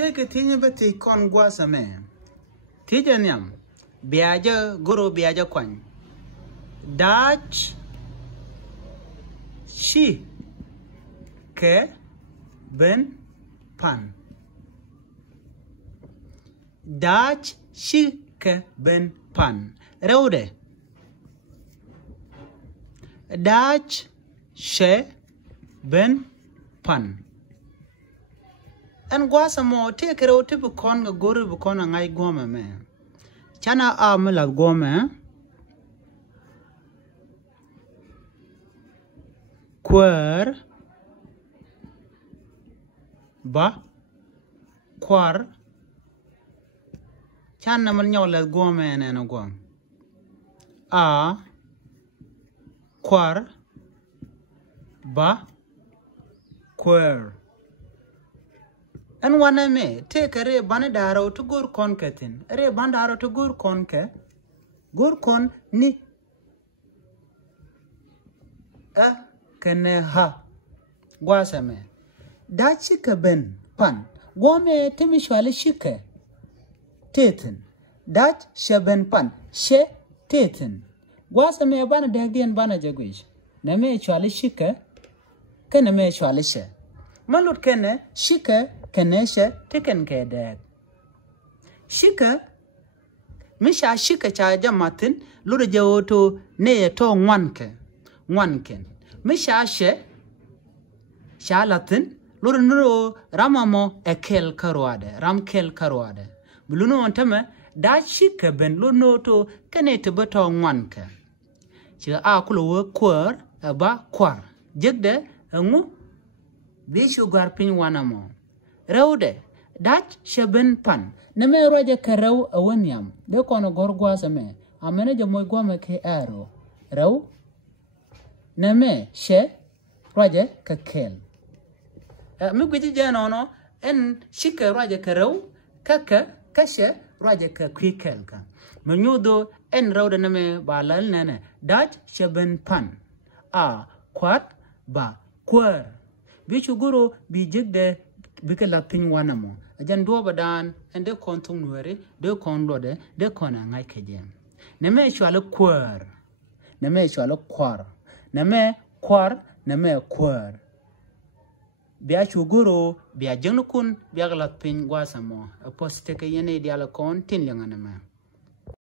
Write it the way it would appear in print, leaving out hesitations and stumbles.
Take a tinny betty con guasa man. Tijanium. Biaja guru biaja quan. Dutch she ke ben pan. Dutch she ke ben pan. Rode. Dutch she ben pan. And guasa mo take a tip of con a guru bukon and I goma man. Chana amela goma. Quar ba quar chana man yola goma and a guam. A quar ba quar. And one may take a re banadaro to gur concatin, a re bandaro to gur conca, gur con ni a kene ha guasame. Dat shika ben pan, wome timishwale shika tatin. Dat shaben pan, she tatin. Guasame bana dagdi and bana jaguish. Name chwale shika, kene me chwale she. Malut kene shika. Kenesha taken care dad. Shika Misha shika charger Martin, Luda to ne a tongue one ken. Misha she Charlatan, Luda Ramamo a kel carwade, ram kel carwade. Buluno on teme, that shika ben luno to canete but on one ke. She akulo quar a ba quar. Jigde a moo Bishu garpin one more. Raude, dat sheben pan. Neme roja karau awanyam. De kono gorgwa me. Amene jamoy gwa ke aro. Rau. Neme she roja kakel. Mugwiti jano no en shike roja karau kaka kashe roja ka kwikel ka. Menyudo en raude neme balal nene. Dat sheben pan. A kwat ba kwar. Bichu guru bi jigde because la pin wanamo. A jan do badan and de contung nuere, de con lode, de con a nike. Neme shall quar. Neme shall quar. Neme quar, neme quar. Biachu guru, bia janukun, biagla pin guasamo. A post take a yene dialacon, tin young anima.